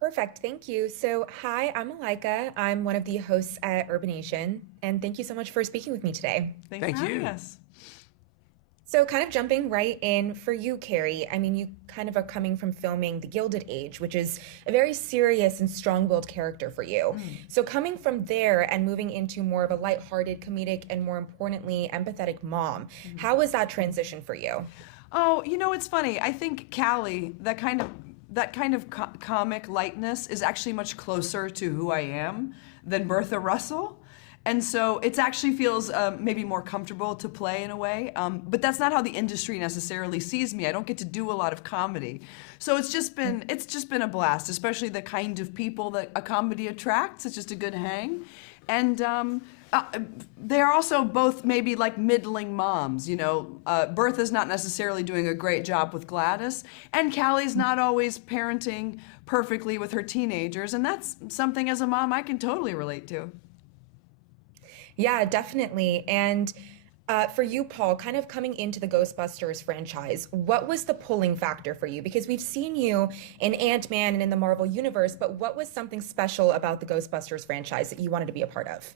Perfect, thank you. So, hi, I'm Malika. I'm one of the hosts at Urbanation, and thank you so much for speaking with me today. Thanks for Thank having you. us. So, kind of jumping right in for you, Carrie. I mean, you kind of are coming from filming The Gilded Age, which is a very serious and strong-willed character for you. So, coming from there and moving into more of a lighthearted, comedic, and more importantly, empathetic mom, how was that transition for you? Oh, it's funny. I think Callie, that kind of comic lightness is actually much closer to who I am than Bertha Russell. And so it actually feels maybe more comfortable to play in a way. But that's not how the industry necessarily sees me. I don't get to do a lot of comedy. So it's just been a blast, especially the kind of people that a comedy attracts. It's just a good hang. And they're also both maybe like middling moms. Bertha's not necessarily doing a great job with Gladys, and Callie's not always parenting perfectly with her teenagers, and that's something as a mom I can totally relate to. Yeah, definitely. And for you, Paul, kind of coming into the Ghostbusters franchise, what was the pulling factor for you? Because we've seen you in Ant-Man and in the Marvel Universe, but what was something special about the Ghostbusters franchise that you wanted to be a part of?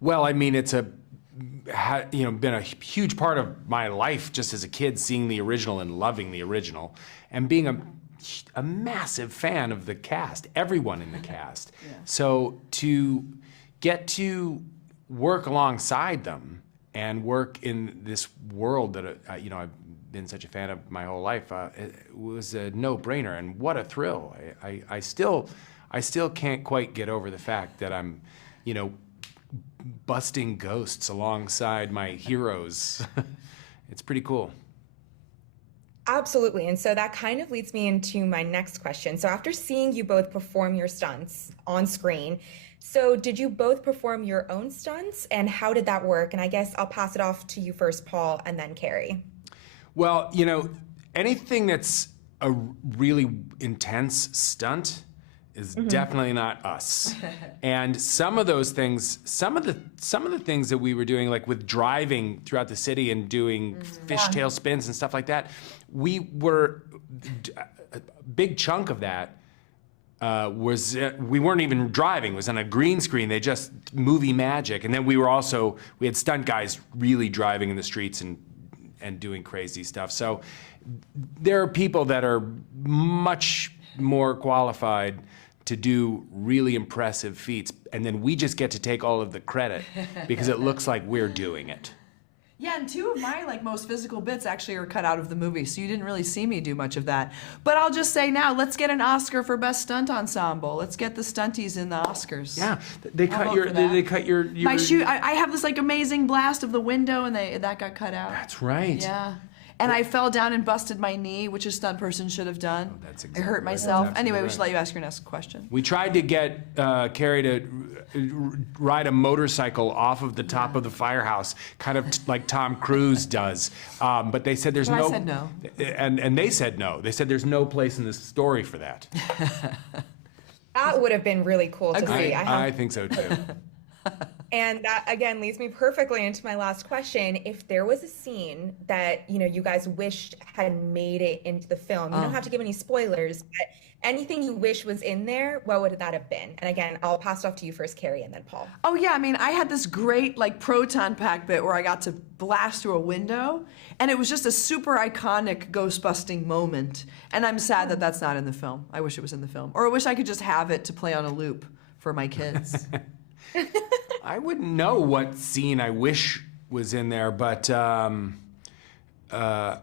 Well, I mean, it's been a huge part of my life just as a kid, seeing the original and loving the original, and being a massive fan of the cast, everyone in the cast. Yeah. So to get to work alongside them and work in this world that I've been such a fan of my whole life, it was a no-brainer, and what a thrill! I still can't quite get over the fact that I'm, busting ghosts alongside my heroes. It's pretty cool. Absolutely. And so that kind of leads me into my next question. So after seeing you both perform your stunts on screen, so did you both perform your own stunts and how did that work? And I guess I'll pass it off to you first, Paul, and then Carrie. Well, anything that's a really intense stunt is definitely not us. And some of those things, some of the things that we were doing, like with driving throughout the city and doing fishtail spins and stuff like that, we were a big chunk of that was we weren't even driving. It was on a green screen. They just movie magic. And then we had stunt guys really driving in the streets and doing crazy stuff. So there are people that are much more qualified to do really impressive feats, and then we just get to take all of the credit because it looks like we're doing it. Yeah, and two of my most physical bits actually are cut out of the movie, so you didn't really see me do much of that. But I'll just say now, let's get an Oscar for Best Stunt Ensemble. Let's get the stunties in the Oscars. Yeah, they cut your My shoe. I have this amazing blast of the window, and that got cut out. That's right. Yeah. And I fell down and busted my knee, which a stunt person should have done. Oh, that's I exactly hurt right. myself. That's Anyway, absolutely we should let you ask your next question. We tried to get Carrie to ride a motorcycle off of the top of the firehouse, kind of like Tom Cruise does. But they said there's But no. I said no. And they said no. They said there's no place in this story for that. That would have been really cool to Agreed. see. I think so too. And that again leads me perfectly into my last question. If there was a scene that, you guys wished had made it into the film, you don't have to give any spoilers, but anything you wish was in there, what would that have been? And again, I'll pass it off to you first, Carrie, and then Paul. Oh yeah, I had this great proton pack bit where I got to blast through a window, and it was just a super iconic ghost-busting moment. And I'm sad that that's not in the film. I wish it was in the film, or I wish I could just have it to play on a loop for my kids. I wouldn't know what scene I wish was in there, but I'm there.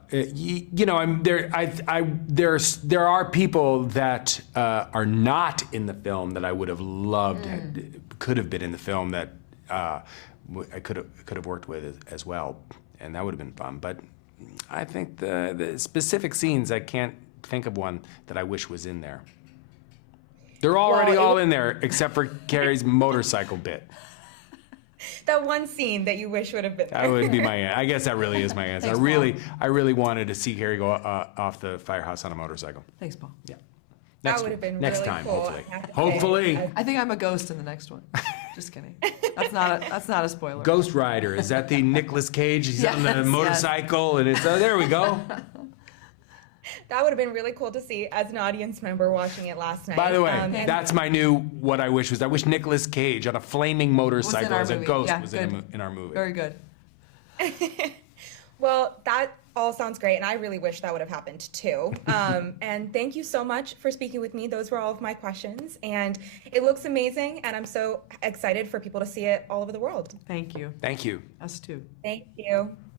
There are people that are not in the film that I would have loved could have been in the film that I could have worked with as well, and that would have been fun. But I think the specific scenes, I can't think of one that I wish was in there. They're already all in there except for Carrie's motorcycle bit. That one scene that you wish would have been there. That would be my. I guess that really is my answer. Thanks, I really wanted to see Carrie go off the firehouse on a motorcycle. Thanks, Paul. Yeah. That would have been next really time, cool. hopefully. I have to say. Hopefully. I think I'm a ghost in the next one. Just kidding. That's not a spoiler. Ghost Rider, is that the Nicolas Cage? He's on the Yes, motorcycle, and it's there we go. That would have been really cool to see as an audience member watching it last night. By the way, And that's my new what I wish was. I wish Nicolas Cage on a flaming motorcycle our as a movie. ghost Yeah, was good. in our movie. Very good. well, that all sounds great, and I really wish that would have happened too. And thank you so much for speaking with me. Those were all of my questions, and it looks amazing, and I'm so excited for people to see it all over the world. Thank you. Thank you. Us too. Thank you.